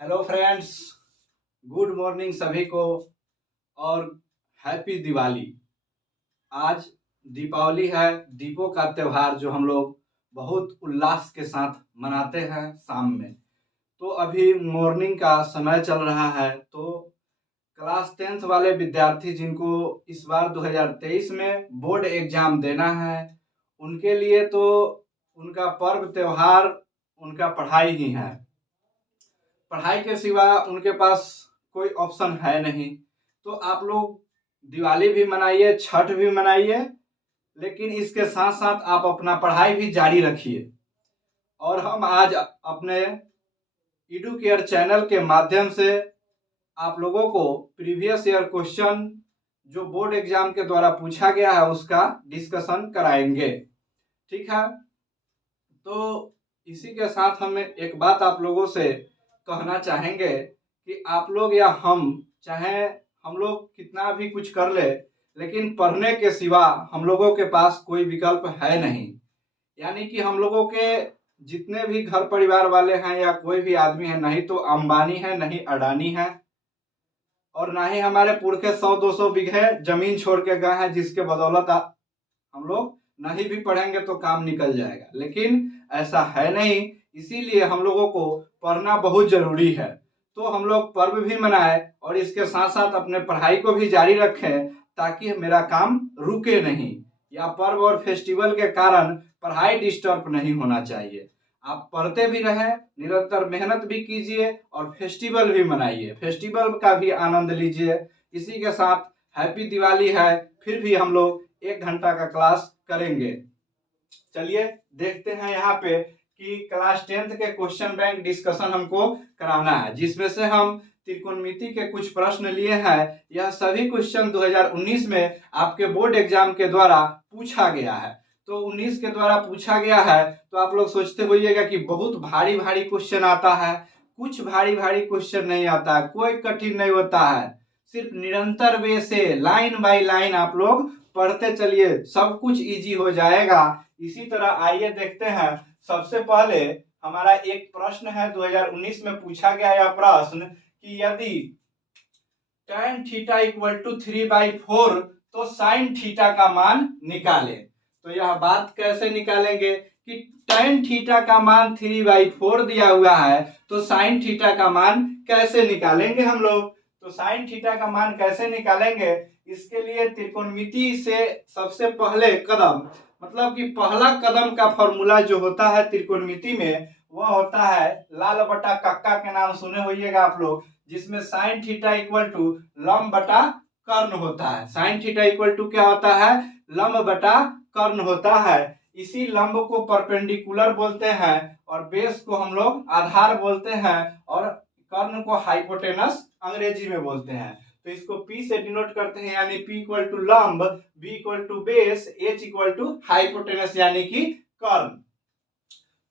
Hello friends, good morning सभी को और हैप्पी दिवाली। आज दीपावली है, दीपों का त्योहार जो हम लोग बहुत उल्लास के साथ मनाते हैं शाम में। तो अभी मॉर्निंग का समय चल रहा है, तो क्लास 10th वाले विद्यार्थी जिनको इस बार 2023 में बोर्ड एग्जाम देना है, उनके लिए तो उनका पर्व त्योहार उनका पढ़ाई ही है। पढ़ाई के सिवा उनके पास कोई ऑप्शन है नहीं। तो आप लोग दिवाली भी मनाइए, छठ भी मनाइए, लेकिन इसके साथ साथ आप अपना पढ़ाई भी जारी रखिए। और हम आज अपने एडुकेयर चैनल के माध्यम से आप लोगों को प्रीवियस ईयर क्वेश्चन जो बोर्ड एग्जाम के द्वारा पूछा गया है उसका डिस्कशन कराएंगे। ठीक है, तो इसी के साथ हम एक बात आप लोगों से कहना चाहेंगे कि आप लोग या हम चाहे हम लोग कितना भी कुछ कर ले, लेकिन पढ़ने के सिवा हम लोगों के पास कोई विकल्प है नहीं। यानी कि हम लोगों के जितने भी घर परिवार वाले हैं या कोई भी आदमी है, नहीं तो अंबानी है, नहीं अडानी है, और ना ही हमारे पुरखे 100-200 बीघे जमीन छोड़ के गए हैं जिसके बदौलत हम लोग नहीं भी पढ़ेंगे तो काम निकल जाएगा। लेकिन ऐसा है नहीं, इसीलिए हम लोगों को पढ़ना बहुत जरूरी है। तो हम लोग पर्व भी मनाएं और इसके साथ साथ अपने पढ़ाई को भी जारी रखें, ताकि मेरा काम रुके नहीं या पर्व और फेस्टिवल के कारण पढ़ाई डिस्टर्ब नहीं होना चाहिए। आप पढ़ते भी रहें, निरंतर मेहनत भी कीजिए और फेस्टिवल भी मनाइए, फेस्टिवल का भी आनंद लीजिए। इसी के साथ हैप्पी दिवाली है। फिर भी हम लोग 1 घंटा का क्लास करेंगे। चलिए देखते हैं यहाँ पे कि क्लास 10th के क्वेश्चन बैंक डिस्कशन हमको कराना है, जिसमें से हम त्रिकोणमिति के कुछ प्रश्न लिए हैं। यह सभी क्वेश्चन 2019 में आपके बोर्ड एग्जाम के द्वारा पूछा गया है। तो 19 के द्वारा पूछा गया है, तो आप लोग सोचते होइएगा कि बहुत भारी भारी क्वेश्चन आता है। कुछ भारी भारी क्वेश्चन नहीं आता है, कोई कठिन नहीं होता है। सिर्फ निरंतर वे से लाइन बाय लाइन आप लोग पढ़ते चलिए, सब कुछ इजी हो जाएगा। इसी तरह आइए देखते हैं। सबसे पहले हमारा एक प्रश्न है, 2019 में पूछा गया यह प्रश्न कि यदि tan थीटा इक्वल टू 3/4 तो sin थीटा का मान निकालें। तो यह बात कैसे निकालेंगे कि tan थीटा का मान 3/4 दिया हुआ है, तो sin थीटा का मान कैसे निकालेंगे हम लोग। तो sin थीटा का मान कैसे निकालेंगे, इसके लिए त्रिकोणमिति से सबसे पहले कदम, मतलब कि पहला कदम का फॉर्मूला जो होता है त्रिकोणमिति में, वह होता है लाल बटा कक्का के नाम सुने होइएगा आप लोग, जिसमें साइन थीटा इक्वल टू लंब बटा कर्ण होता है। साइन थीटा इक्वल टू क्या होता है, लंब बटा कर्ण होता है। इसी लंब को परपेंडिकुलर बोलते हैं और बेस को हम लोग आधार बोलते हैं और कर्ण को हाइपोटेनस अंग्रेजी में बोलते हैं। तो इसको P से डिनोट करते हैं, यानी P इक्वल टू लंब, B equal to base, H equal to hypotenuse यानी कि कर्ण।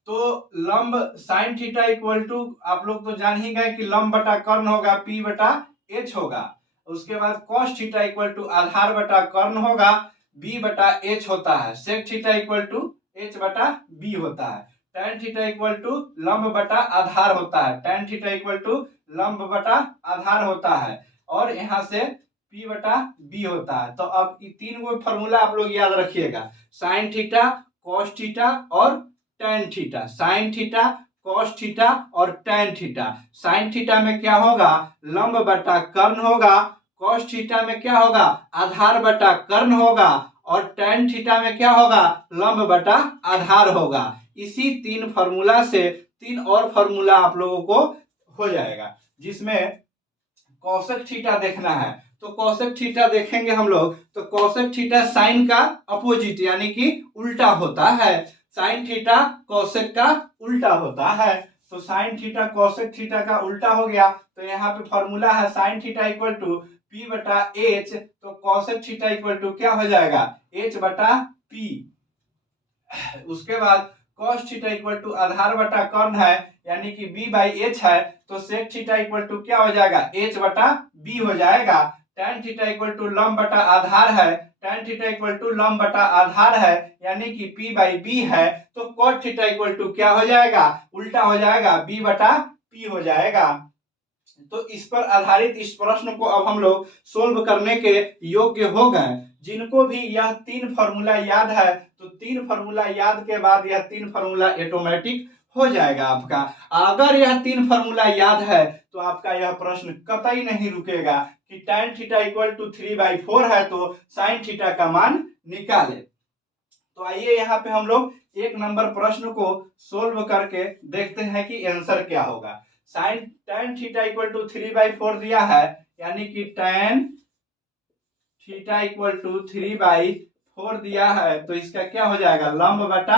तो लंब साइन थीटा इक्वल टू आप लोग तो जान ही गए कि लंब बटा कर्ण होगा, P बटा H होगा। उसके बाद cos थीटा इक्वल टू आधार बटा कर्ण होगा, B बटा H होता है। sec theta equal to H बटा B होता है। tan थीटा इक्वल टू लंब बटा आधार होता है, tan थीटा इक्वल टू लंब बटा आधार होता है, और यहाँ से P बटा B होता है। तो अब ये तीन गो फॉर्मूला आप लोग याद रखिएगा, साइन थीटा, cos थीटा और tan theta. Sine theta, cos theta और tan थीटा। साइन थीटा में क्या होगा, लंब बटा कर्ण होगा। cos थीटा में क्या होगा, आधार बटा कर्ण होगा। और tan थीटा में क्या होगा, लंब बटा आधार होगा। इसी तीन फॉर्मूला से तीन और फॉर्मूला आप लोगों को हो जाएगा, जिसमें cosec थीटा देखना है। तो cosec थीटा देखेंगे हम लोग, तो cosec थीटा साइन का अपोजिट यानी कि उल्टा होता है। साइन थीटा cosec का उल्टा होता है। तो साइन थीटा cosec थीटा का उल्टा हो गया, तो यहाँ पे फॉर्मूला है sine theta equal to P बटा H। तो cosec थीटा इक्वल टू क्या हो जाएगा, H बटा P। उसके बाद cos थीटा इक्वल टू आधार बटा कर्ण है, यानी कि B बाई H है। तो sec थीटा इक्वल टू क्या हो जाएगा, H बटा B हो जाएगा। tan थीटा इक्वल टू लंब बटा आधार है, tan थीटा इक्वल टू लंब बटा आधार है, यानी कि P बाई B है। तो cot थीटा इक्वल टू क्या हो जाएगा, उल्टा हो जाएगा, B बटा P हो जाएगा। तो इस पर आधारित इस प्रश्न को अब हम लोग सोल्व करने के योग्य हो गए। जिनको भी यह 3 फॉर्मूला याद है तो 3 फॉर्मूला याद के बाद यह 3 फॉर्मूला ऑटोमेटिक हो जाएगा आपका। अगर यह 3 फॉर्मूला याद है तो आपका यह प्रश्न कतई नहीं रुकेगा कि tan थीटा इक्वल टू 3/4 है तो sin थीटा का मान निकाले। तो आइए यहाँ पे हम लोग 1 नंबर प्रश्न को सोल्व करके देखते हैं कि आंसर क्या होगा। tan थीटा इक्वल टू 3/4 दिया है, यानी कि tan थीटा इक्वल टू 3/4 दिया है, तो इसका क्या हो जाएगा, लंब बटा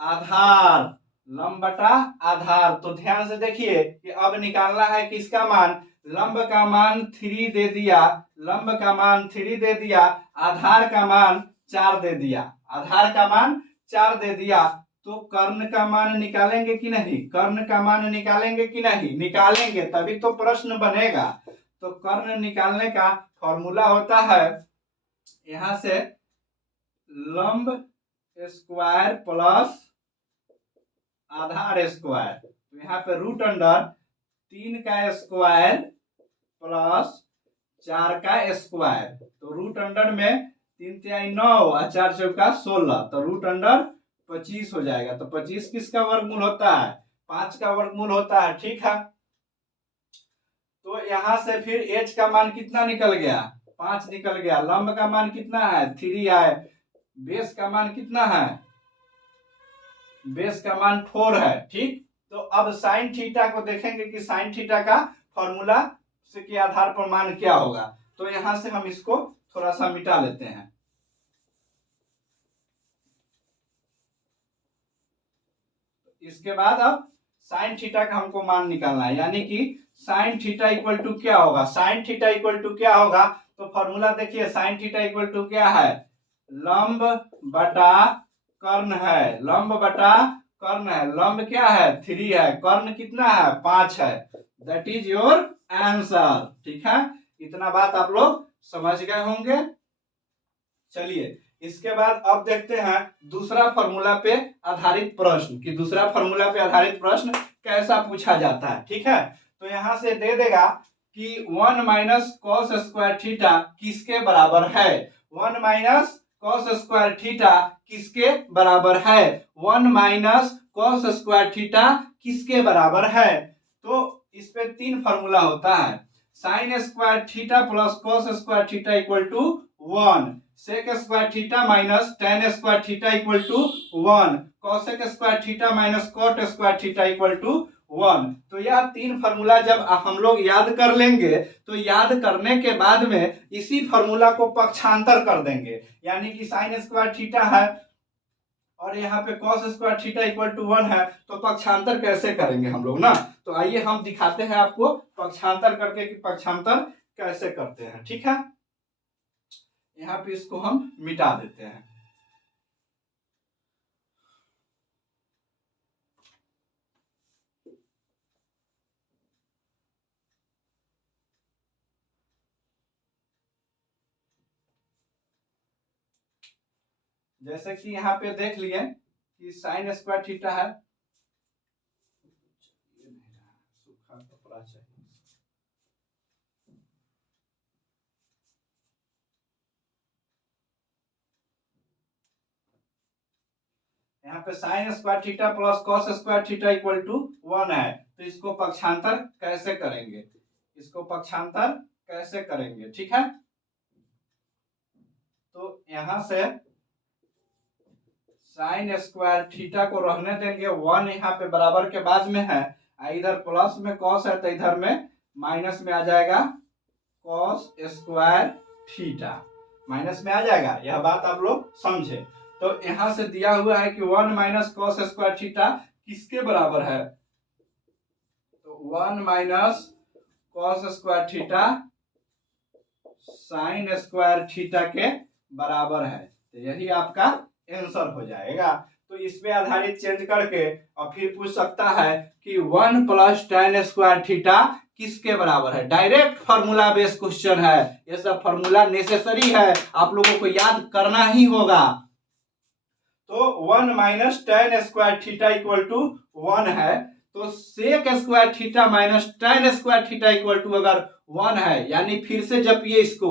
आधार, लंब बटा आधार। तो ध्यान से देखिए कि अब निकालना है किसका मान, लंब का मान 3 दे दिया, लंब का मान 3 दे दिया, आधार का मान 4 दे दिया, आधार का मान 4 दे दिया। तो कर्ण का मान निकालेंगे कि नहीं, कर्ण का मान निकालेंगे कि नहीं, निकालेंगे तभी तो प्रश्न बनेगा। तो कर्ण निकालने का फॉर्मूला होता है यहां से लंब स्क्वायर प्लस आधार स्क्वायर। तो यहाँ पे रूट अंडर 3 का स्क्वायर प्लस 4 का स्क्वायर। तो रूट अंडर में 3 तिहाई 9 और 4 चौका 16, तो रूट अंडर 25 हो जाएगा। तो 25 किसका वर्गमूल होता है, 5 का वर्गमूल होता है, ठीक है। तो यहां से फिर h का मान कितना निकल गया, 5 निकल गया, लंब का मान कितना है 3 है, बेस का मान कितना है, बेस का मान 4 है, ठीक। तो अब साइन थीटा को देखेंगे कि साइन थीटा का फॉर्मूला से के आधार पर मान क्या होगा। तो यहां से हम इसको थोड़ा सा मिटा लेते हैं। इसके बाद अब साइन थीटा का हमको मान निकालना है, यानी कि साइन थीटा इक्वल टू क्या होगा, साइन थीटा इक्वल टू क्या होगा। तो फॉर्मूला देखिए, साइन थीटा इक्वल टू क्या है, लंब बटा कर्ण है, लंब बटा कर्ण है, लंब क्या है 3 है, कर्ण कितना है 5 है, दैट इज योर आंसर, ठीक है। इतना बात आप लोग समझ गए होंगे। चलिए इसके बाद अब देखते हैं दूसरा फॉर्मूला पे आधारित प्रश्न, कि दूसरा फॉर्मूला पे आधारित प्रश्न कैसा पूछा जाता है, ठीक है। तो यहां से दे देगा कि 1 माइनस कॉस स्क्वायर थीटा किसके बराबर है, 1 माइनस कॉस स्क्वायर थीटा किसके बराबर है, 1 माइनस कॉस स्क्वायर थीटा किसके बराबर है। तो इस पे 3 फॉर्मूला होता है, sine square theta plus cos square theta equal to 1, sec square theta minus tan square theta equal to 1, cosec square theta minus cot square theta equal to 1। तो यह 3 फॉर्मूला जब हम लोग याद कर लेंगे तो याद करने के बाद में इसी फॉर्मूला को पक्षांतर कर देंगे, यानी कि साइन स्क्वायर थीटा है और यहाँ पे cos square theta equal to 1 है, तो पक्षांतर कैसे करेंगे हम लोग ना। तो आइए हम दिखाते हैं आपको पक्षांतर करके कि पक्षांतर कैसे करते हैं, ठीक है। यहाँ पे इसको हम मिटा देते हैं। जैसे कि यहाँ पे देख लिए कि साइन स्क्वायर थीटा है, सूखा कपड़ा चाहिए, यहाँ पे sine square theta plus cos square theta equal to 1 है। तो इसको पक्षांतर कैसे करेंगे, इसको पक्षांतर कैसे करेंगे, ठीक है। तो यहां से साइन स्क्वायर थीटा को रहने देंगे, 1 यहाँ पे बराबर के बाद में है, इधर प्लस में कॉस है तो इधर में माइनस में आ जाएगा कॉस स्क्वायर थीटा, माइनस में आ जाएगा, यह बात आप लोग समझे। तो यहां से दिया हुआ है कि 1 माइनस कॉस स्क्वायर थीटा किसके बराबर है, तो 1 minus cos square theta sine square theta के बराबर है। तो यही आपका आंसर हो जाएगा। तो इस पे आधारित चेंज करके और फिर पूछ सकता है कि 1 प्लस tan स्क्वायर थीटा किसके बराबर है। डायरेक्ट फॉर्मूला बेस्ड क्वेश्चन है, ये सब फॉर्मूला नेसेसरी है, आप लोगों को याद करना ही होगा। तो 1 minus tan square theta equal to 1 है, तो sec square theta minus tan square theta equal to अगर 1 है, यानी फिर से जब ये इसको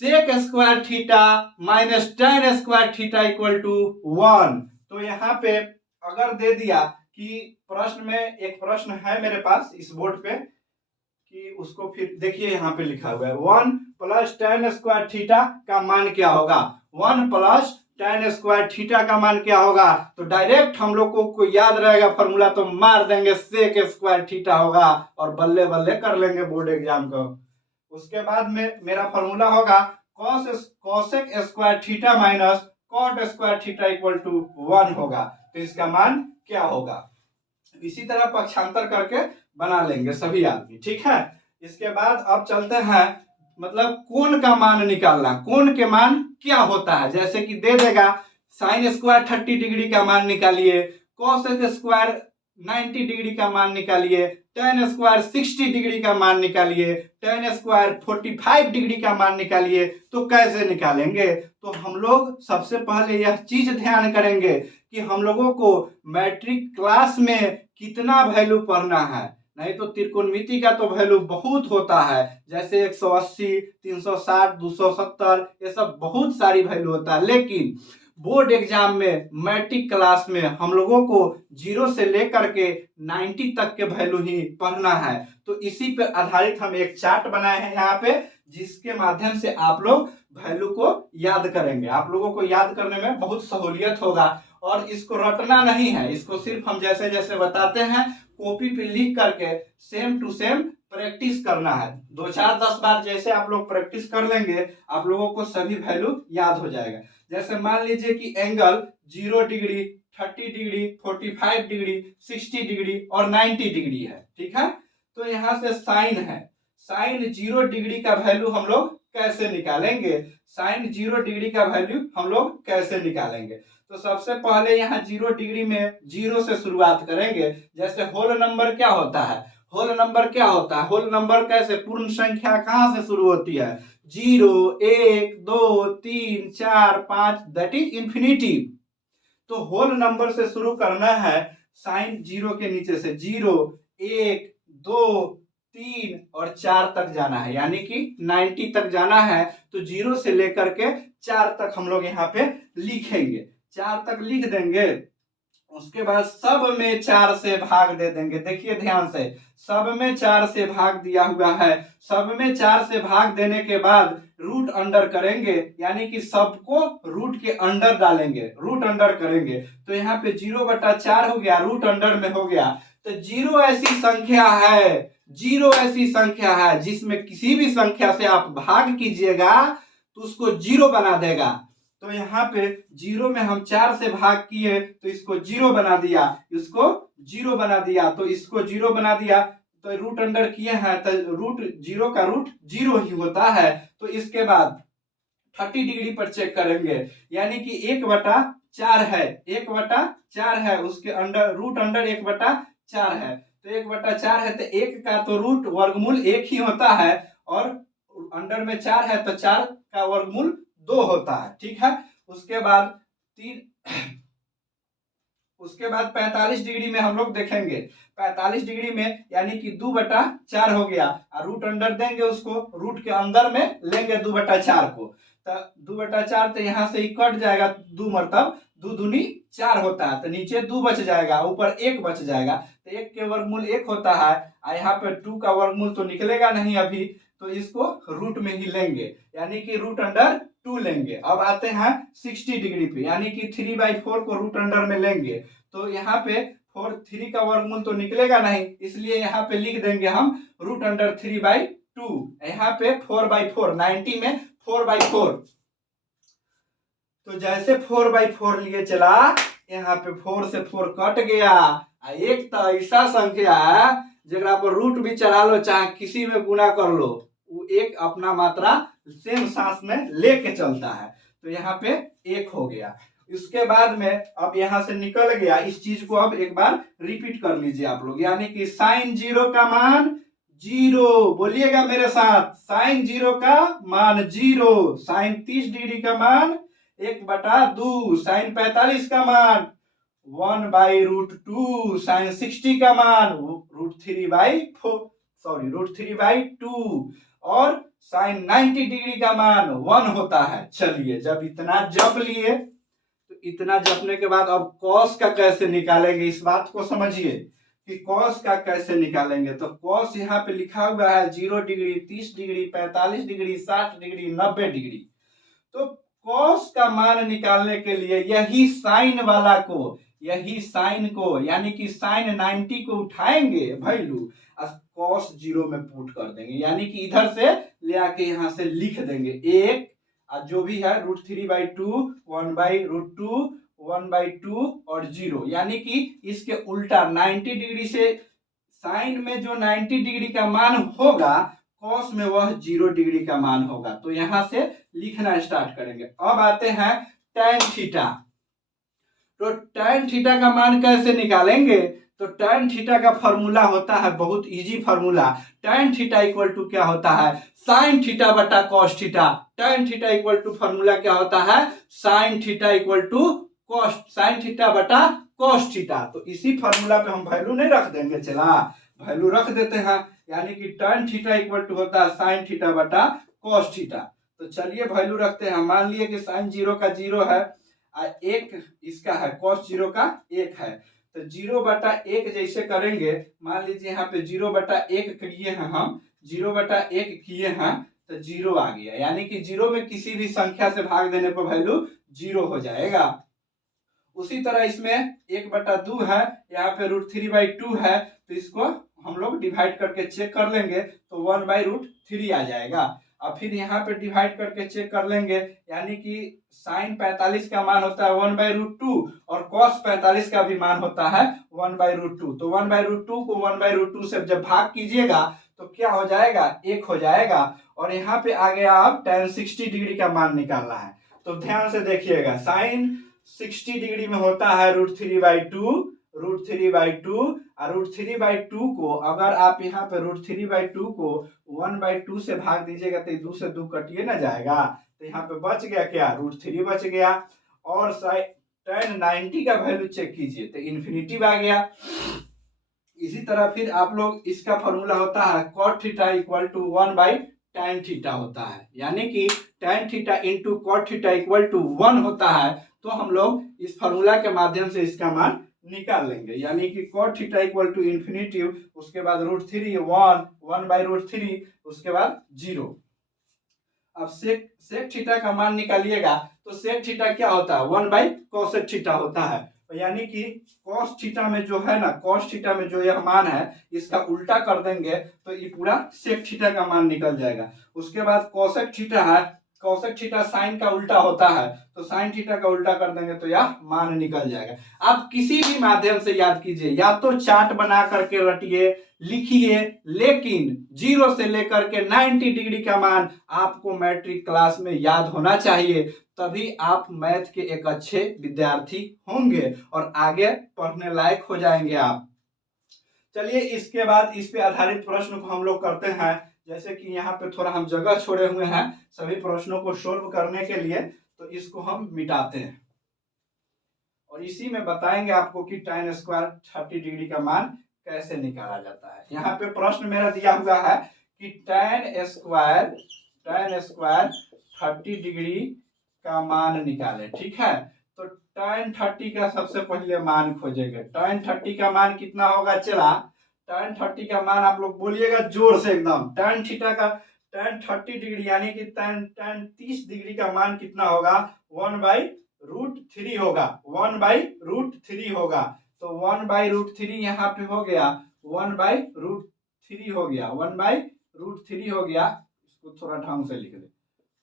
sec square theta minus tan square theta equal to 1, तो यहाँ पे अगर दे दिया कि प्रश्न में एक प्रश्न है मेरे पास इस बोर्ड पे कि उसको फिर देखिए यहाँ पे लिखा हुआ है 1 प्लस tan स्क्वायर थीटा का मान क्या होगा। 1 प्लस tan स्क्वायर थीटा का मान क्या होगा, तो डायरेक्ट हम लोग को याद रहेगा फॉर्मूला, तो मार देंगे सेक स्क्वायर थीटा होगा और बल्ले बल्ले कर लेंगे बोर्ड एग्जाम को। उसके बाद में मेरा फॉर्मूला होगा cosec square theta minus cot square theta equal to 1 होगा। तो इसका मान क्या होगा, इसी तरह पक्षांतर करके बना लेंगे सभी आदमी, ठीक है। इसके बाद अब चलते हैं मतलब कोण का मान निकालना, कोण के मान क्या होता है, जैसे कि दे देगा साइन स्क्वायर 30 डिग्री का मान निकालिए, कोसेक स्क्वायर 90 डिग्री का मान निकालिए, tan स्क्वायर 60 डिग्री का मान निकालिए, tan स्क्वायर 45 डिग्री का मान निकालिए। तो कैसे निकालेंगे, तो हम लोग सबसे पहले यह चीज ध्यान करेंगे कि हम लोगों को मैट्रिक क्लास में कितना वैल्यू पढ़ना है, नहीं तो त्रिकोणमिति का तो वैल्यू बहुत होता है, जैसे 180, 360, 270, ये सब बहुत सारी वैल्यू होता है। लेकिन बोर्ड एग्जाम में मैट्रिक क्लास में हम लोगों को 0 से लेकर के 90 तक के वैल्यू ही पढ़ना है। तो इसी पे आधारित हम एक चार्ट बनाए हैं यहाँ पे, जिसके माध्यम से आप लोग वैल्यू को याद करेंगे। आप लोगों को याद करने में बहुत सहूलियत होगा और इसको रटना नहीं है, इसको सिर्फ हम जैसे जैसे बताते हैं कॉपी पे लिख करके सेम टू सेम प्रैक्टिस करना है। 2 4 10 बार जैसे आप लोग प्रैक्टिस कर लेंगे, आप लोगों को सभी वैल्यू याद हो जाएगा। जैसे मान लीजिए कि angle 0 degree, 30 degree, 45 degree, 60 degree और 90 डिग्री है, ठीक है। तो यहाँ से साइन है, साइन 0 डिग्री का वैल्यू हम लोग कैसे निकालेंगे, साइन 0 डिग्री का वैल्यू हम लोग कैसे निकालेंगे। तो सबसे पहले यहाँ 0 डिग्री में 0 से शुरुआत करेंगे। जैसे होल नंबर क्या होता है, होल नंबर क्या होता है, होल नंबर कैसे, पूर्ण संख्या कहाँ से शुरू होती है, 0 1 2 3 4 5, दैट इज इंफिनिटी। तो होल नंबर से शुरू करना है, साइन 0 के नीचे से 0 1 2 3 और 4 तक जाना है, यानी कि 90 तक जाना है। तो 0 से लेकर के 4 तक हम लोग यहाँ पे लिखेंगे, 4 तक लिख देंगे। उसके बाद सब में 4 से भाग दे देंगे। देखिए ध्यान से, सब में 4 से भाग दिया हुआ है, सब में 4 से भाग देने के बाद रूट अंडर करेंगे, यानी कि सबको रूट के अंडर डालेंगे, रूट अंडर करेंगे। तो यहाँ पे 0/4 हो गया, रूट अंडर में हो गया। तो 0 ऐसी संख्या है, 0 ऐसी संख्या है जिसमें किसी भी संख्या से आप भाग कीजिएगा तो उसको 0 बना देगा। तो यहाँ पे 0 में हम 4 से भाग किए तो इसको 0 बना दिया, इसको 0 बना दिया, तो इसको 0 बना दिया। तो रूट अंडर किए हैं तो रूट 0 का रूट 0 ही होता है। तो इसके बाद 30 डिग्री पर चेक करेंगे, यानी कि 1/4 है, 1/4 है, उसके अंडर रूट अंडर 1/4 है। तो 1/4 है तो 1 का तो रूट वर्गमूल 1 ही होता है और अंडर में 4 है तो 4 का वर्गमूल 2 होता है, ठीक है। उसके बाद 45 डिग्री में हम लोग देखेंगे, 45 डिग्री में यानी कि 2/4 हो गया, और रूट अंडर देंगे, उसको रूट के अंदर में लेंगे 2/4 को। तो 2/4 तो यहाँ से ही कट जाएगा, 2 मतलब 2 दूनी 4 होता है, तो नीचे 2 बच जाएगा, ऊपर 1 बच जाएगा। तो 1 के वर्गमूल 1 होता है, और यहाँ पे 2 का वर्गमूल तो निकलेगा नहीं अभी, तो इसको रूट में ही लेंगे, यानी कि रूट अंडर 2 लेंगे। अब आते हैं 60 डिग्री पे, यानी कि 3/4 को रूट अंडर में लेंगे। तो यहाँ पे 3 का वर्गमूल तो निकलेगा नहीं, इसलिए यहाँ पे लिख देंगे हम रूट अंडर 3/2। यहाँ पे 4/4, 90 में 4/4। तो जैसे 4/4 लिए चला, यहाँ पे 4 से 4 कट गया। एक तो ऐसा संख्या है जरा पर रूट भी चला लो चाहे किसी में गुना कर लो, वो एक अपना मात्रा सेम सांस में लेके चलता है। तो यहाँ पे 1 हो गया। इसके बाद में अब यहाँ से निकल गया, इस चीज को अब एक बार रिपीट कर लीजिए आप लोग, यानी कि साइन 0 का मान 0, बोलिएगा मेरे साथ, साइन 0 का मान 0, साइन 30 डिग्री का मान 1/2, साइन 45 का मान 1/√2 साइन 60 का मान √3/2 और साइन 90 डिग्री का मान 1 होता है। चलिए जब इतना जप लिए तो इतना जपने के बाद अब कॉस का कैसे निकालेंगे इस बात को समझिए कि कॉस का कैसे निकालेंगे। तो कॉस यहाँ पे लिखा हुआ है 0 degree, 30 degree, 45 degree, 60 degree, 90 degree. तो कॉस का मान निकालने के लिए यही साइन वाला को, यही साइन को यानी कि साइन 90 को उठाएंगे वैल्यू कॉस 0 में पुट कर देंगे, यानी कि इधर से ले आके यहां से लिख देंगे एक जो भी है √3/2 1/√2 1/2 और 0, यानी कि इसके उल्टा 90 डिग्री से साइन में जो 90 डिग्री का मान होगा कॉस में वह 0 डिग्री का मान होगा। तो यहां से लिखना स्टार्ट करेंगे। अब आते हैं tan थीटा। तो tan थीटा का मान कैसे निकालेंगे। तो tan थीटा का फॉर्मूला होता है बहुत easy formula. tan theta equal to क्या होता है साइन थीटा बटा cos theta. tan theta equal to formula क्या होता है sine theta equal to cos sine theta बटा कॉस थीटा। तो इसी फॉर्मूला पे हम वैल्यू नहीं रख देंगे, चला वैल्यू रख देते हैं, यानी कि tan थीटा इक्वल टू होता है साइन थीटा बटा कॉस थीटा। तो चलिए वैल्यू रखते हैं। मान लिए कि साइन 0 का 0 है, एक इसका है कॉस 0 का 1 है। तो 0/1 जैसे करेंगे, मान लीजिए यहाँ पे 0/1 किए हैं हम, 0/1 किए हैं तो 0 आ गया, यानी कि 0 में किसी भी संख्या से भाग देने पर वैल्यू 0 हो जाएगा। उसी तरह इसमें 1/2 है, यहाँ पे √3/2 है, तो इसको हम लोग डिवाइड करके चेक कर लेंगे तो 1/√3 आ जाएगा। अब फिर यहाँ पे डिवाइड करके चेक कर लेंगे, यानी कि साइन 45 का मान होता है 1/√2 और कॉस 45 का भी मान होता है 1/√2। तो 1/√2 को 1/√2 से जब भाग कीजिएगा तो क्या हो जाएगा 1 हो जाएगा। और यहाँ पे आ गया अब tan 60 डिग्री का मान निकालना है। तो ध्यान से देखिएगा, साइन 60 डिग्री में होता है √3/2 और √3/2 को अगर आप यहाँ पे √3/2 को 1/2 से भाग दीजिएगा तो 2 से 2 कटिए ना जाएगा, तो यहाँ पे बच गया क्या √3 बच गया। और tan 90 का वैल्यू चेक कीजिए तो इन्फिनिटी आ गया। इसी तरह फिर आप लोग इसका फॉर्मूला होता है cot theta equal to 1/tan theta होता है, यानी कि tan theta into cot theta equal to 1 होता है। तो हम लोग इस फॉर्मूला के माध्यम से इसका मान निकाल लेंगे, यानी कि cot theta equal to infinity, उसके बाद √3 1/√3, उसके बाद 0। अब sec थीटा का मान निकालिएगा तो sec थीटा क्या होता है 1/cosec थीटा होता है, यानी कि cos थीटा में जो है ना cos थीटा में जो यह मान है इसका उल्टा कर देंगे तो ये पूरा sec थीटा का मान निकल जाएगा। उसके बाद cosec थीटा है, cosec थीटा साइन का उल्टा होता है, तो साइन थीटा का उल्टा कर देंगे तो यह मान निकल जाएगा। आप किसी भी माध्यम से याद कीजिए, या तो चार्ट बना करके रटिए लिखिए, लेकिन 0 से लेकर के 90 डिग्री का मान आपको मैट्रिक क्लास में याद होना चाहिए, तभी आप मैथ के एक अच्छे विद्यार्थी होंगे और आगे पढ़ने लायक हो जाएंगे आप। चलिए इसके बाद इस पे आधारित प्रश्न को हम लोग करते हैं। जैसे कि यहाँ पे थोड़ा हम जगह छोड़े हुए हैं सभी प्रश्नों को सोल्व करने के लिए, तो इसको हम मिटाते हैं और इसी में बताएंगे आपको कि tan स्क्वायर 30 डिग्री का मान कैसे निकाला जाता है। यहाँ पे प्रश्न मेरा दिया हुआ है कि tan स्क्वायर 30 डिग्री का मान निकाले, ठीक है। तो tan 30 का सबसे पहले मान खोजेंगे। tan 30 का मान कितना होगा, चला tan 30 का मान आप लोग बोलिएगा जोर से एकदम, tan थीटा का tan 30 डिग्री यानी कि tan 30 डिग्री का मान कितना होगा 1/√3 होगा, 1/√3 होगा। तो 1/√3 यहाँ पे हो गया 1/√3 हो गया, 1/√3 हो गया। इसको थोड़ा ढंग से लिख दे,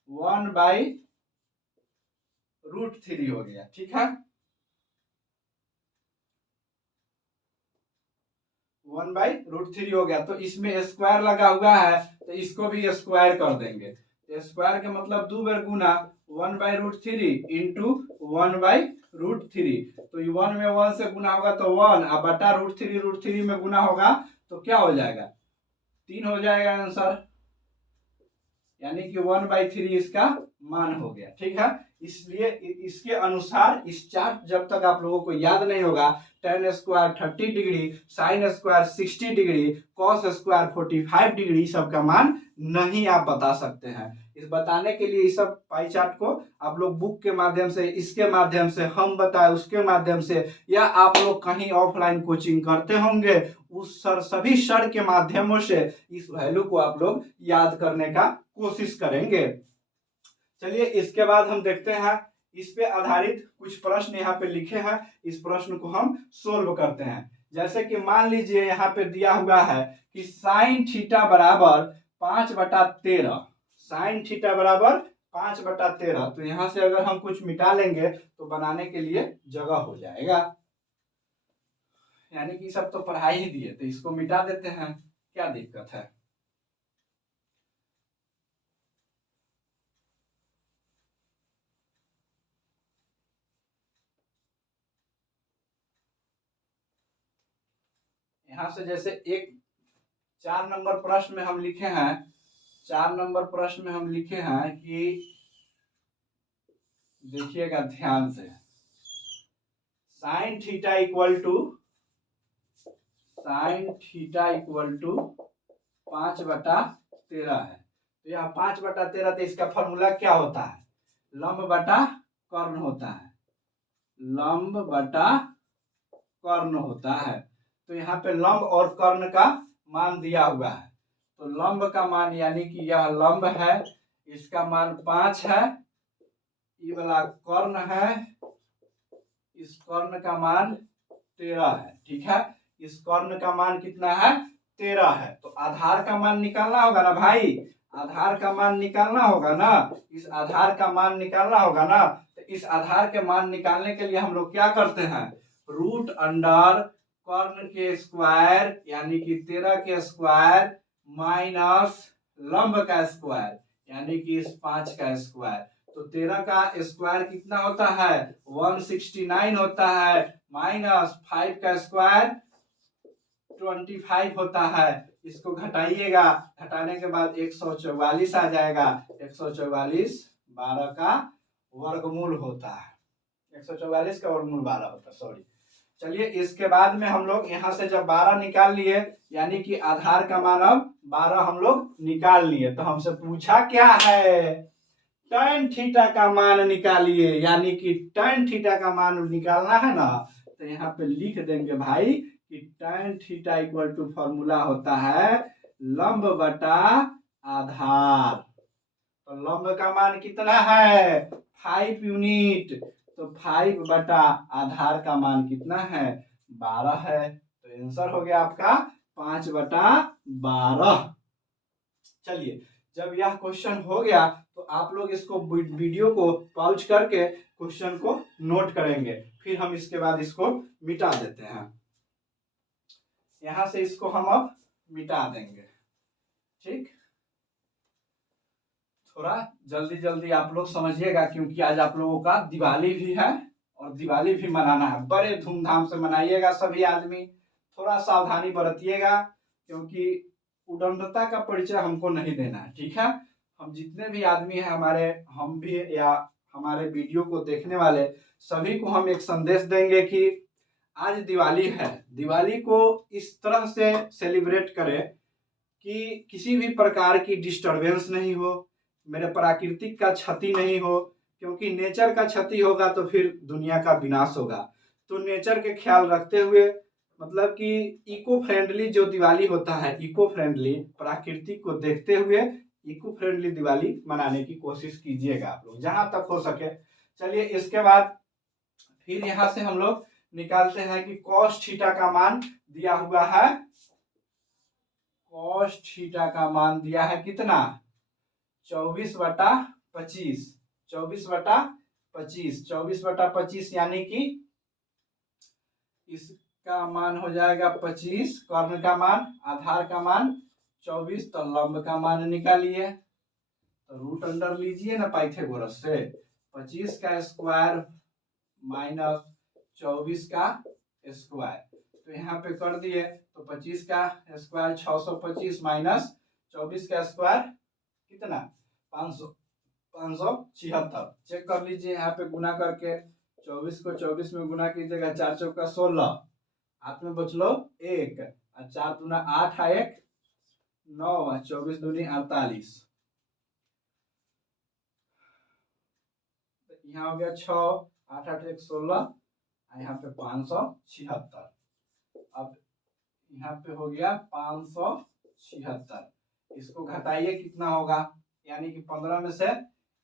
1/√3 हो गया, ठीक है। 1/√3 हो गया, तो इसमें स्क्वायर लगा हुआ है तो इसको भी स्क्वायर कर देंगे। स्क्वायर का मतलब 2 बार गुना 1/√3 इंटू 1/√3, तो 1 में 1 से गुना होगा तो 1 और बटा √3 में गुना होगा तो क्या हो जाएगा 3 हो जाएगा आंसर, यानी कि 1/3 इसका मान हो गया। ठीक है, इसलिए इसके अनुसार इस चार्ट जब तक आप लोगों को याद नहीं होगा, tan square 30 degree, sine square 60 degree, cos square 45 degree, सबका मान नहीं आप बता सकते हैं। इस बताने के लिए इस सब पाई चार्ट को आप लोग बुक के माध्यम से, इसके माध्यम से, हम बताए उसके माध्यम से, या आप लोग कहीं ऑफलाइन कोचिंग करते होंगे उस सभी सर के माध्यमों से इस वैल्यू को आप लोग याद करने का कोशिश करेंगे। चलिए इसके बाद हम देखते हैं, इस पे आधारित कुछ प्रश्न यहाँ पे लिखे हैं, इस प्रश्न को हम सोल्व करते हैं। जैसे कि मान लीजिए यहाँ पे दिया हुआ है कि साइन थीटा बराबर 5/13, साइन थीटा बराबर 5/13, तो यहाँ से अगर हम कुछ मिटा लेंगे तो बनाने के लिए जगह हो जाएगा। यानी कि सब तो पढ़ाई ही दिए, तो इसको मिटा देते हैं, क्या दिक्कत है। यहां से जैसे एक 4 नंबर प्रश्न में हम लिखे हैं, 4 नंबर प्रश्न में हम लिखे हैं कि देखिएगा ध्यान से, साइन थीटा इक्वल टू 5/13 है। तो यह 5/13, तो इसका फॉर्मूला क्या होता है, लंब बटा कर्ण होता है, लंब बटा कर्ण होता है। तो यहाँ पे लंब और कर्ण का मान दिया हुआ है, तो लंब का मान यानी कि यह लंब है, इसका मान 5 है, ये वाला कर्ण है, इस कर्ण का मान 13 है। ठीक है, इस कर्ण का मान कितना है, 13 है। तो आधार का मान निकालना होगा ना भाई, आधार का मान निकालना होगा ना, इस आधार का मान निकालना होगा ना। तो इस आधार के मान निकालने के लिए हम लोग क्या करते हैं, रूट अंडर कर्ण के स्क्वायर यानी कि 13 के स्क्वायर माइनस लंब का स्क्वायर यानी कि इस 5 का स्क्वायर। तो 13 का स्क्वायर कितना होता है, 169 होता है, माइनस 5 का स्क्वायर 25 होता है। इसको घटाइएगा, घटाने के बाद 144 आ जाएगा, 144 12 का वर्गमूल होता है, 144 का वर्गमूल 12 होता है, सॉरी। चलिए इसके बाद में हम लोग यहाँ से जब 12 निकाल लिए, यानी कि आधार का मान अब 12 हम लोग निकाल लिए, तो हमसे पूछा क्या है, tan थीटा का मान निकालिए, यानी कि tan थीटा का मान निकालना है ना। तो यहाँ पे लिख देंगे भाई कि tan theta equal to formula होता है लंब बटा आधार। तो लंब का मान कितना है, 5 यूनिट, तो 5 बटा आधार का मान कितना है, 12 है। तो आंसर हो गया आपका 5/12। चलिए जब यह क्वेश्चन हो गया तो आप लोग इसको वीडियो को पॉज करके क्वेश्चन को नोट करेंगे, फिर हम इसके बाद इसको मिटा देते हैं। यहां से इसको हम अब मिटा देंगे। ठीक, थोड़ा जल्दी जल्दी आप लोग समझिएगा, क्योंकि आज आप लोगों का दिवाली भी है और दिवाली भी मनाना है, बड़े धूमधाम से मनाइएगा सभी आदमी। थोड़ा सावधानी बरतिएगा, क्योंकि उदंडता का परिचय हमको नहीं देना है। ठीक है, हम जितने भी आदमी हैं हमारे, हम भी या हमारे वीडियो को देखने वाले सभी को हम एक संदेश देंगे कि आज दिवाली है, दिवाली को इस तरह से सेलिब्रेट करें कि किसी भी प्रकार की डिस्टरबेंस नहीं हो, मेरे प्राकृतिक का क्षति नहीं हो, क्योंकि नेचर का क्षति होगा तो फिर दुनिया का विनाश होगा। तो नेचर के ख्याल रखते हुए, मतलब कि इको फ्रेंडली जो दिवाली होता है, इको फ्रेंडली, प्राकृतिक को देखते हुए इको फ्रेंडली दिवाली मनाने की कोशिश कीजिएगा आप लोग जहां तक हो सके। चलिए इसके बाद फिर यहां से हम लोग निकालते हैं कि cos थीटा का मान दिया हुआ है, cos थीटा का मान दिया है कितना, 24/25, 24/25, 24/25 यानी कि इसका मान हो जाएगा 25, कर्ण का मान, आधार का मान 24, तो लंब का मान निकालिए। तो रूट अंडर लीजिए ना पाइथागोरस से, 25 का स्क्वायर माइनस 24 का स्क्वायर, तो यहाँ पे कर दिए, तो 25 का स्क्वायर 625 माइनस 24 का स्क्वायर कितना 500, 576। चेक कर लीजिए यहाँ पे गुना करके 24 को 24 में गुना कीजिएगा, 4 चौका 16, हाथ में बचलो 1, और 4 दूना 8 है 1 9, और 24 दूनी 48। यहाँ हो गया 6, 8 8 1 16, यहाँ पे 576। अब यहाँ पे हो गया 576, इसको घटाइए कितना होगा, यानी कि 15 में से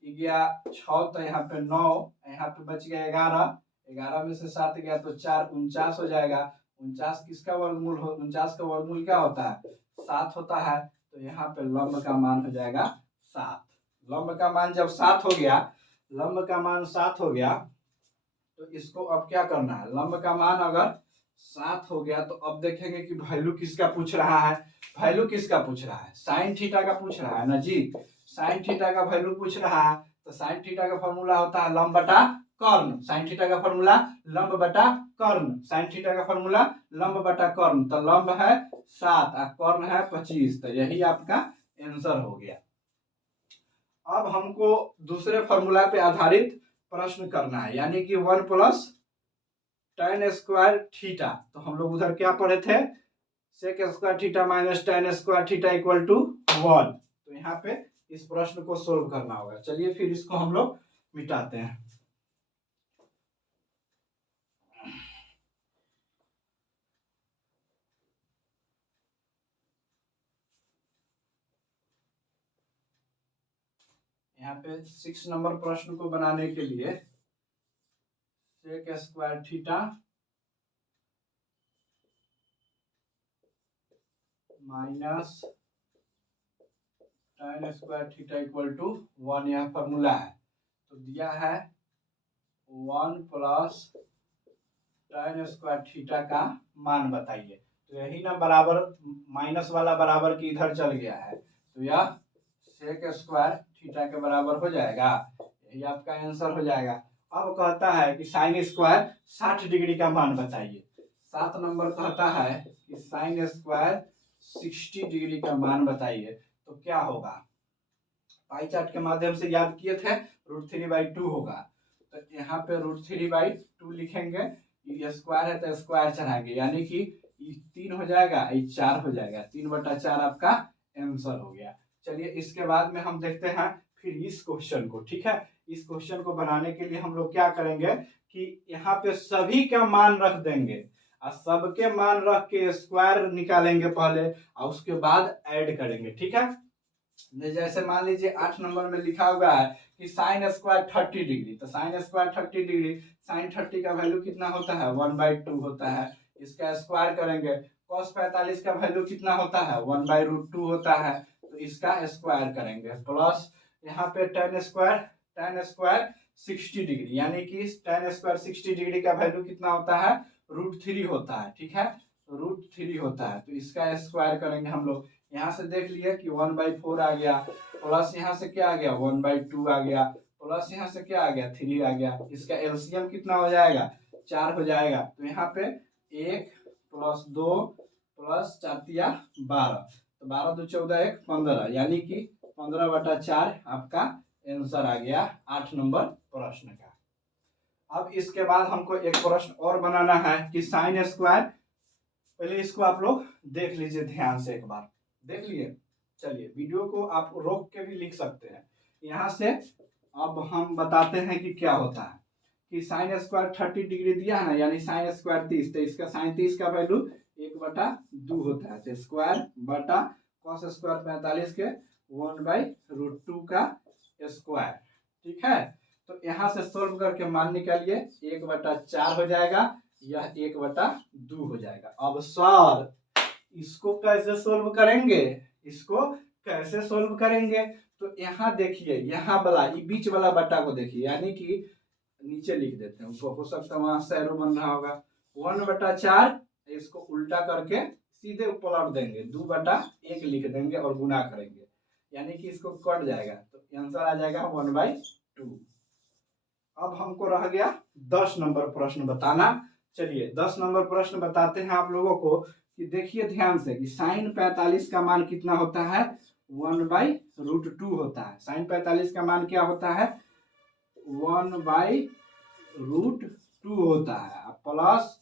गया 6 तो यहाँ पे 9, यहाँ पे बच गया 11, 11 में से 7 गया तो 4, 49 हो जाएगा। 49 किसका वर्गमूल हो, 49 का वर्गमूल क्या होता है, 7 होता है। तो यहाँ पे लंब का मान हो जाएगा 7। लंब का मान जब 7 हो गया, लंब का मान 7 हो गया, तो इसको अब क्या करना है, लंब का मान अगर 7 हो गया तो अब देखेंगे कि वैल्यू किसका पूछ रहा है। वैल्यू किसका पूछ रहा है, साइन थीटा का पूछ रहा है ना जी। साइन थीटा का वैल्यू पूछ रहा है, तो साइन थीटा का फॉर्मूला होता है लंब बटा कर्ण। साइन थीटा का फॉर्मूला लंब बटा कर्ण, साइन थीटा का फॉर्मूला लंब बटा कर्ण। तो लंब है 7 और कर्ण है 25, तो यही आपका आंसर हो गया। अब हमको दूसरे फॉर्मूला पे आधारित प्रश्न करना है, यानी कि 1 प्लस tan स्क्वायर थीटा। तो हम लोग उधर क्या पढ़े थे, sec square theta minus tan square theta equal to 1। तो यहाँ पे इस प्रश्न को सोल्व करना होगा। चलिए फिर इसको हम लोग मिटाते हैं। यहाँ पे 6 नंबर प्रश्न को बनाने के लिए sec square theta minus tan square theta equal to 1 यह फॉर्मूला है। तो दिया है 1 प्लस tan स्क्वायर थीटा का मान बताइए। तो यही ना बराबर माइनस वाला बराबर की इधर चल गया है, तो यह सेक स्क्वायर थीटा के बराबर हो जाएगा, यही आपका आंसर हो जाएगा। अब कहता है कि साइन स्क्वायर 60 डिग्री का मान बताइए। 7 नंबर कहता है कि साइन स्क्वायर 60 डिग्री का मान बताइए। तो क्या होगा, पाई चार्ट के माध्यम से याद किए थे, √3/2 होगा। तो यहाँ पे √3/2 लिखेंगे, ये स्क्वायर है तो स्क्वायर चढ़ाएंगे, यानी कि 3 हो जाएगा, ये 4 हो जाएगा, 3/4 आपका आंसर हो गया। चलिए इसके बाद में हम देखते हैं फिर इस क्वेश्चन को। ठीक है, इस क्वेश्चन को बनाने के लिए हम लोग क्या करेंगे कि यहाँ पे सभी का मान रख देंगे और सबके मान रख के स्क्वायर निकालेंगे पहले, और उसके बाद ऐड करेंगे। ठीक है, जैसे मान लीजिए 8 नंबर में लिखा हुआ है कि साइन स्क्वायर 30 डिग्री। तो साइन स्क्वायर 30 डिग्री, साइन 30 का वैल्यू कितना होता है, 1/2 होता है। इसका स्क्वायर करेंगे। cos 45 का वैल्यू कितना होता है, 1/√2 होता है। तो इसका स्क्वायर करेंगे, प्लस यहाँ पे tan स्क्वायर 60 डिग्री, यानी कि tan स्क्वायर 60 डिग्री का वैल्यू कितना होता है, √3 होता है। ठीक है, √3 होता है। तो इसका स्क्वायर करेंगे हम लोग। यहाँ से देख लिए कि 1/4 आ गया, प्लस यहाँ से क्या आ गया, 1/2 आ गया, प्लस यहाँ से क्या आ गया, 3 आ गया। इसका एलसीएम कितना हो जाएगा, 4 हो जाएगा। तो यहाँ पे 1 + 2 + 4 × 12, तो 12 × 2 = 14, 1 15, यानी कि 15/4 आपका आंसर आ गया 8 नंबर प्रश्न का। अब इसके बाद हमको एक प्रश्न और बनाना है कि साइन स्क्वायर, पहले इसको आप लोग देख लीजिए ध्यान से, एक बार देख लिए। चलिए वीडियो को आप रोक के भी लिख सकते हैं। यहाँ से अब हम बताते हैं कि क्या होता है कि साइन स्क्वायर 30 डिग्री दिया है ना, यानी साइन स्क्वायर 30, तो इसका साइन 30 का वैल्यू 1/2 होता है। तो स्क्वायर बटा cos स्क्वायर 45 के 1/√2 का स्क्वायर। ठीक है, तो यहाँ से सोल्व करके मान निकालिए, 1/4 हो जाएगा, यह 1/2 हो जाएगा। अब सर इसको कैसे सोल्व करेंगे, इसको कैसे सोल्व करेंगे, तो यहाँ देखिए, यहाँ वाला बीच वाला बट्टा को देखिए, यानी कि नीचे लिख देते हैं, उसको हो सकता है वहां सैरो बन रहा होगा। 1/4 इसको उल्टा करके सीधे पलट देंगे, 2/1 लिख देंगे और गुना करेंगे, यानी कि इसको कट जाएगा, तो आंसर आ जाएगा 1/2। अब हमको रह गया 10 नंबर प्रश्न बताना। चलिए 10 नंबर प्रश्न बताते हैं आप लोगों को कि देखिए ध्यान से कि साइन 45 का मान कितना होता है, 1/√2 √2 होता है। साइन 45 का मान क्या होता है? 1/√2 होता है। अब प्लस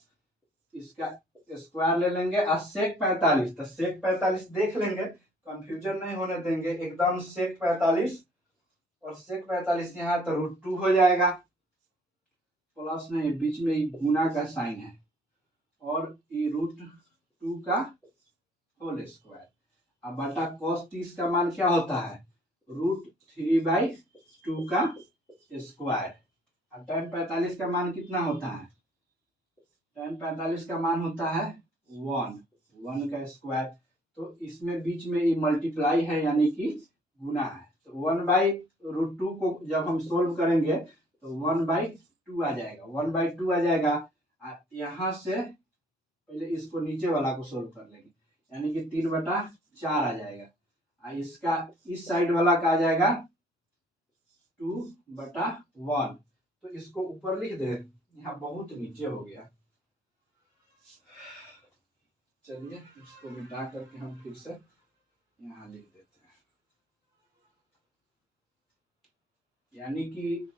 इसका स्क्वायर ले लेंगे और सेक 45, तो सेक 45 देख लेंगे, कंफ्यूजन नहीं होने देंगे, एकदम सेक 45 और सेक 45 यहाँ तो √2 हो जाएगा। प्लस नहीं, बीच में गुना का साइन है और ये √2 का होल स्क्वायर। अब बटा cos 30 का मान क्या होता है? √3/2 का स्क्वायर। अब tan 45 का मान कितना होता है? tan 45 का मान होता है 1 का स्क्वायर। तो इसमें बीच में ये मल्टीप्लाई है यानी कि गुना है, तो 1/√2 को जब हम सोल्व करेंगे तो 1/2 आ जाएगा, 1/2 आ जाएगा। यहाँ से पहले इसको नीचे वाला को सोल्व कर लेंगे, यानी कि 3/4 आ जाएगा। इसका इस साइड वाला का आ जाएगा 2/1। तो इसको ऊपर लिख दे, यहाँ बहुत नीचे हो गया। चलिए इसको मिटा करके हम फिर से यहाँ लिख देते हैं, यानी कि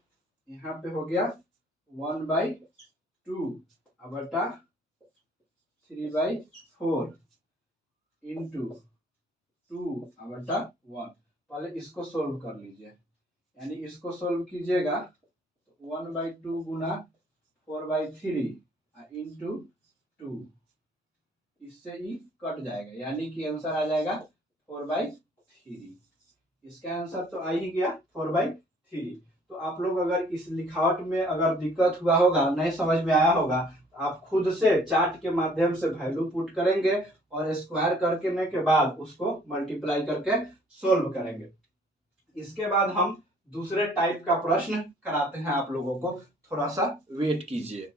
यहाँ पे हो गया 1/2 बटा 3/4 इंटू 2/1। पहले इसको सोल्व कर लीजिए, यानी इसको सोल्व कीजिएगा तो 1/2 गुना 4/3 इंटू 2, इससे ही कट जाएगा, यानी कि आंसर आ जाएगा 4/3। इसका आंसर तो आ ही गया 4/3। तो आप लोग अगर इस लिखावट में अगर दिक्कत हुआ होगा, नहीं समझ में आया होगा, तो आप खुद से चार्ट के माध्यम से वैल्यू पुट करेंगे और स्क्वायर करने के बाद उसको मल्टीप्लाई करके सोल्व करेंगे। इसके बाद हम दूसरे टाइप का प्रश्न कराते हैं आप लोगों को, थोड़ा सा वेट कीजिए।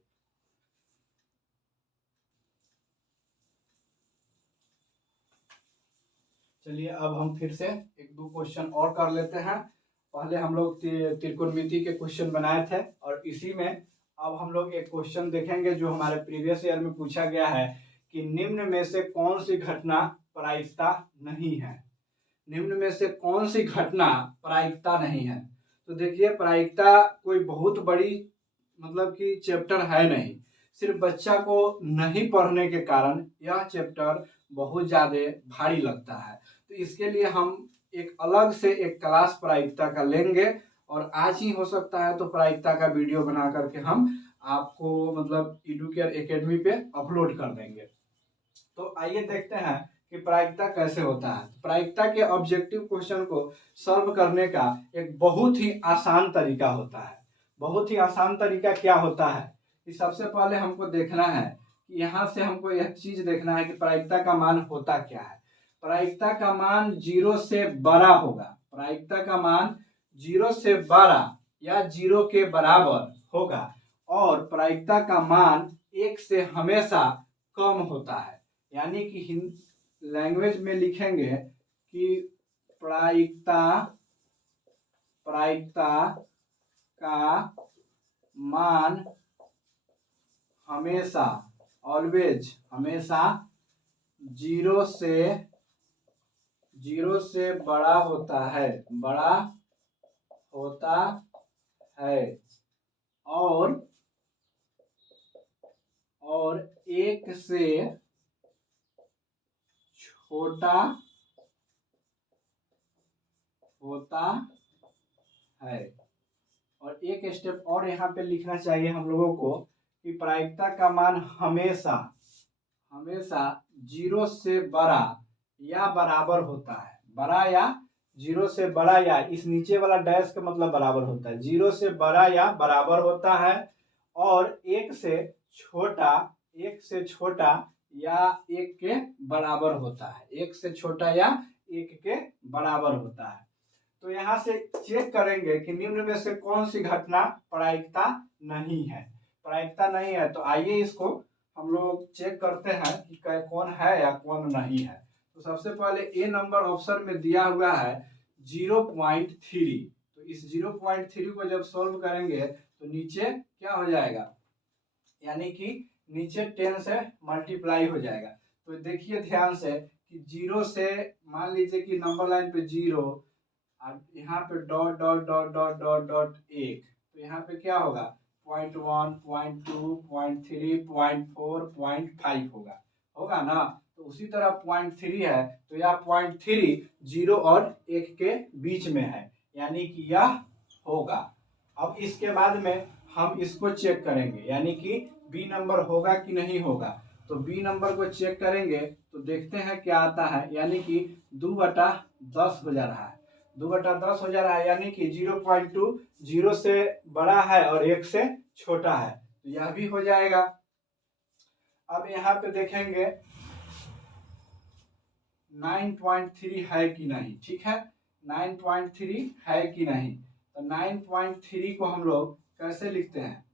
चलिए अब हम फिर से 1-2 क्वेश्चन और कर लेते हैं। पहले हम लोग त्रिकोणमिति के क्वेश्चन बनाए थे और इसी में अब हम लोग एक क्वेश्चन देखेंगे जो हमारे प्रीवियस ईयर में पूछा गया है कि निम्न में से कौन सी घटना प्रायिकता नहीं है। निम्न में से कौन सी घटना प्रायिकता नहीं है? तो देखिए, प्रायिकता कोई बहुत बड़ी मतलब कि चैप्टर है नहीं, सिर्फ बच्चा को नहीं पढ़ने के कारण यह चैप्टर बहुत ज़्यादा भारी लगता है। तो इसके लिए हम एक अलग से एक क्लास प्रायिकता का लेंगे और आज ही हो सकता है तो प्रायिकता का वीडियो बना करके हम आपको मतलब एडुकेयर एकेडमी पे अपलोड कर देंगे। तो आइए देखते हैं कि प्रायिकता कैसे होता है। प्रायिकता के ऑब्जेक्टिव क्वेश्चन को सॉल्व करने का एक बहुत ही आसान तरीका होता है। बहुत ही आसान तरीका क्या होता है कि सबसे पहले हमको देखना है कि यहाँ से हमको यह चीज देखना है कि प्रायिकता का मान होता क्या है। प्रायिकता का मान 0 से बड़ा होगा। प्रायिकता का मान 0 से बड़ा या 0 के बराबर होगा और प्रायिकता का मान 1 से हमेशा कम होता है। यानी कि हिंदी लैंग्वेज में लिखेंगे कि प्रायिकता का मान हमेशा हमेशा 0 से बड़ा होता है और 1 से छोटा होता है। और एक स्टेप और यहाँ पे लिखना चाहिए हम लोगों को कि प्रायिकता का मान हमेशा 0 से बड़ा या बराबर होता है। बड़ा या 0 से बड़ा या इस नीचे वाला डैश का मतलब बराबर होता है। 0 से बड़ा या बराबर होता है और 1 से छोटा या 1 के बराबर होता है। 1 से छोटा या 1 के बराबर होता है। तो यहाँ से चेक करेंगे कि निम्न में से कौन सी घटना प्रायिकता नहीं है। प्रायिकता नहीं है तो आइए इसको हम लोग चेक करते हैं कि कौन है या कौन नहीं है। तो सबसे पहले ए नंबर ऑप्शन में दिया हुआ है 0.3। तो इस 0.3 को जब सॉल्व करेंगे तो नीचे क्या हो जाएगा, यानी कि नीचे 10 से मल्टीप्लाई हो जाएगा। तो देखिए ध्यान से कि 0 से मान लीजिए कि नंबर लाइन पे 0, और यहाँ पे dot dot dot dot dot dot 1, तो यहाँ पे क्या होगा 0.1 0.2 0.3 0.4 0.5 होगा, होगा ना। तो उसी तरह 0.3 है तो यह 0.3 0 और 1 के बीच में है, यानी कि यह होगा। अब इसके बाद में हम इसको चेक करेंगे, यानी कि बी नंबर होगा कि नहीं होगा। तो बी नंबर को चेक करेंगे तो देखते हैं क्या आता है, यानी कि 2/10 हो जा रहा है, 2/10 हो जा रहा है, यानी कि 0.2 0 से बड़ा है और 1 से छोटा है, तो यह भी हो जाएगा। अब यहाँ पे देखेंगे 9.3 है कि नहीं, ठीक है, 9.3 है कि नहीं। तो 9.3 को हम लोग कैसे लिखते हैं,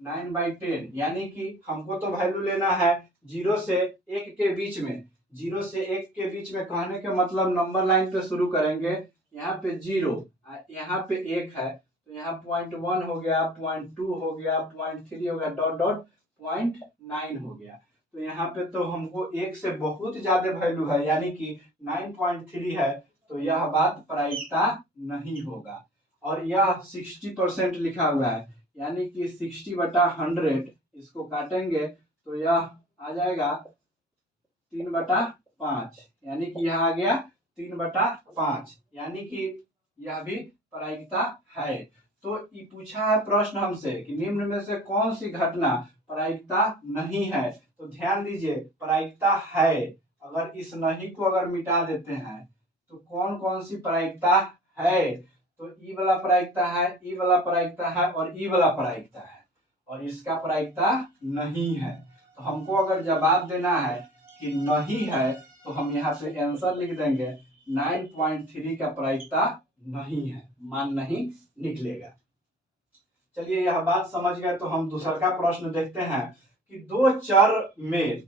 9/10, यानी कि हमको तो वैल्यू लेना है 0 से 1 के बीच में। 0 से 1 के बीच में कहने का मतलब नंबर लाइन पे शुरू करेंगे, यहाँ पे 0, यहाँ पे 1 है, तो यहाँ 0.1 हो गया, 0.2 हो गया, 0.3 हो गया, डॉट डॉट 0.9 हो गया। तो यहाँ पे तो हमको 1 से बहुत ज्यादा वैल्यू है, यानी कि 9.3 है, तो यह बात प्रायिकता नहीं होगा। और यह 60% लिखा हुआ है, यानी कि 60/100, इसको काटेंगे तो यह आ जाएगा 3/5, यानी कि यह आ गया 3/5, यानी कि यह भी प्रायिकता है। तो ये पूछा है प्रश्न हमसे कि निम्न में से कौन सी घटना प्रायिकता नहीं है। तो ध्यान दीजिए प्रायिकता है, अगर इस नहीं को अगर मिटा देते हैं तो कौन कौन सी प्रायिकता है। तो ई वाला प्रायिकता है, ई वाला प्रायिकता है और ई वाला प्रायिकता है, और इसका प्रायिकता नहीं है। तो हमको अगर जवाब देना है कि नहीं है तो हम यहाँ पे आंसर लिख देंगे 9.3 का प्रायिकता नहीं है, मान नहीं निकलेगा। चलिए यह बात समझ गए तो हम दूसरा का प्रश्न देखते हैं कि दो चर में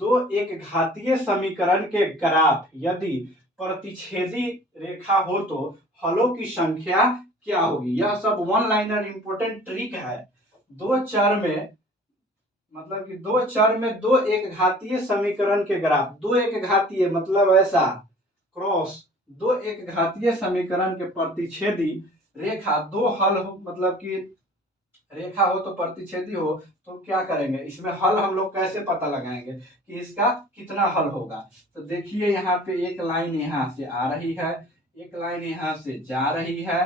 दो एक घातीय समीकरण के ग्राफ यदि प्रतिच्छेदी रेखा हो तो हलों की संख्या क्या होगी। यह सब वन लाइनर इंपोर्टेंट ट्रिक है। दो चर में मतलब कि दो चर में दो एक घातीय समीकरण के ग्राफ, दो एक घातीय मतलब ऐसा क्रॉस, दो एक घातीय समीकरण के प्रतिच्छेदी रेखा, दो हल हो मतलब कि रेखा हो तो प्रतिच्छेदी हो, तो क्या करेंगे इसमें हल हम लोग कैसे पता लगाएंगे कि इसका कितना हल होगा। तो देखिए यहाँ पे एक लाइन यहाँ से आ रही है, एक लाइन यहाँ से जा रही है,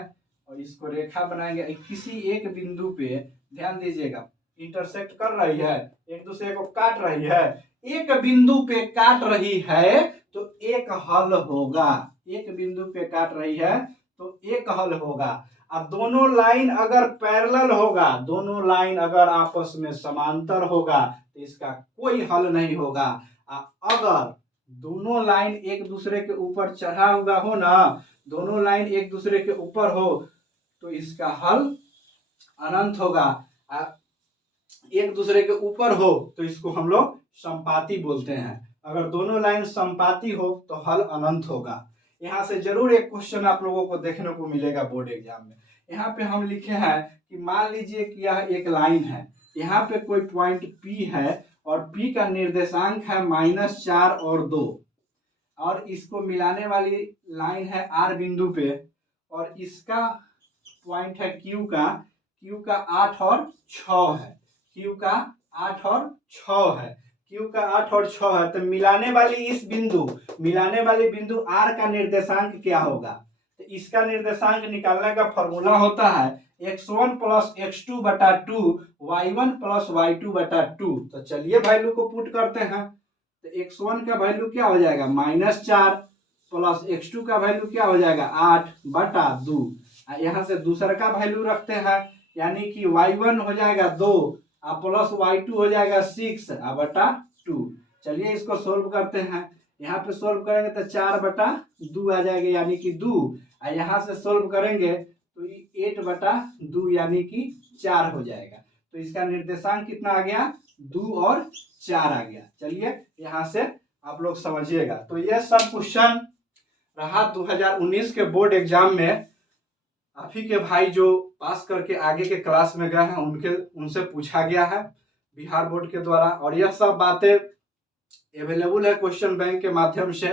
और इसको रेखा बनाएंगे किसी एक बिंदु पे, ध्यान दीजिएगा इंटरसेक्ट कर रही है, एक दूसरे को काट रही है, एक बिंदु पे काट रही है तो एक हल होगा, एक बिंदु पे काट रही है तो एक हल होगा। अब दोनों लाइन अगर पैरेलल होगा, दोनों लाइन अगर आपस में समांतर होगा तो इसका कोई हल नहीं होगा। अगर दोनों लाइन एक दूसरे के ऊपर चढ़ा हुआ हो ना, दोनों लाइन एक दूसरे के ऊपर हो तो इसका हल अनंत होगा। एक दूसरे के ऊपर हो तो इसको हम लोग संपाती बोलते हैं। अगर दोनों लाइन संपाती हो तो हल अनंत होगा। यहाँ से जरूर एक क्वेश्चन आप लोगों को देखने को मिलेगा बोर्ड एग्जाम में। यहाँ पे हम लिखे हैं कि मान लीजिए कि यह एक लाइन है, यहाँ पे कोई पॉइंट P है और P का निर्देशांक है -4 और 2, और इसको मिलाने वाली लाइन है R बिंदु पे, और इसका पॉइंट है Q का 8 और 6 है, Q का 8 और 6 है, Q का 8 और 6 है। तो मिलाने वाली बिंदु R का निर्देशांक क्या होगा। तो इसका निर्देशांक निकालने का फॉर्मूला होता है x1 + x2/2 y1 + y2/2। तो चलिए वैल्यू को पुट करते हैं। तो x1 का वैल्यू क्या हो जाएगा -4 प्लस x2 का वैल्यू क्या हो जाएगा 8/2। यहाँ से दूसरा का वैल्यू रखते हैं, यानी कि y1 हो जाएगा 2 प्लस y2 हो जाएगा 6/2। चलिए इसको सोल्व करते हैं। यहाँ पे सोल्व करेंगे तो 4/2 आ जाएगा, यानी कि 2। यहाँ से सोल्व करेंगे तो 8/2 यानी कि 4 हो जाएगा। तो इसका निर्देशांक कितना आ गया 2 और 4 आ गया। चलिए यहाँ से आप लोग समझिएगा। तो यह सब क्वेश्चन रहा 2019 के बोर्ड एग्जाम में। आप ही के भाई जो पास करके आगे के क्लास में गए हैं उनसे पूछा गया है बिहार बोर्ड के द्वारा, और यह सब बातें अवेलेबल है क्वेश्चन बैंक के माध्यम से।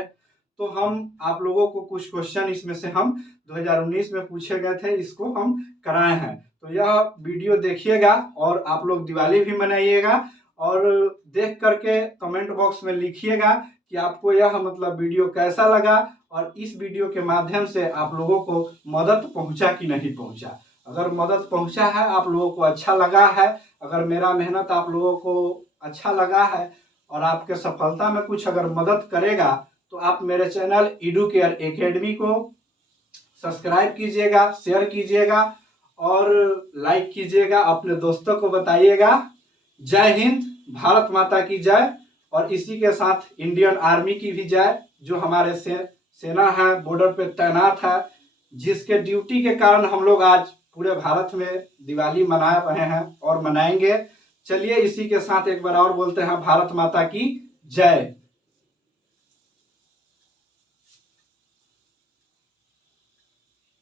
तो हम आप लोगों को कुछ क्वेश्चन इसमें से हम 2019 में पूछे गए थे, इसको हम कराए हैं। तो यह वीडियो देखिएगा और आप लोग दिवाली भी मनाइएगा और देख करके कमेंट बॉक्स में लिखिएगा कि आपको यह मतलब वीडियो कैसा लगा और इस वीडियो के माध्यम से आप लोगों को मदद पहुंचा कि नहीं पहुंचा। अगर मदद पहुंचा है, आप लोगों को अच्छा लगा है, अगर मेरा मेहनत आप लोगों को अच्छा लगा है और आपके सफलता में कुछ अगर मदद करेगा, तो आप मेरे चैनल एडुकेयर एकेडमी को सब्सक्राइब कीजिएगा, शेयर कीजिएगा और लाइक कीजिएगा, अपने दोस्तों को बताइएगा। जय हिंद, भारत माता की जय। और इसी के साथ इंडियन आर्मी की भी जय, जो हमारे सेना है, बॉर्डर पे तैनात है, जिसके ड्यूटी के कारण हम लोग आज पूरे भारत में दिवाली मना रहे हैं और मनाएंगे। चलिए इसी के साथ एक बार और बोलते हैं, भारत माता की जय।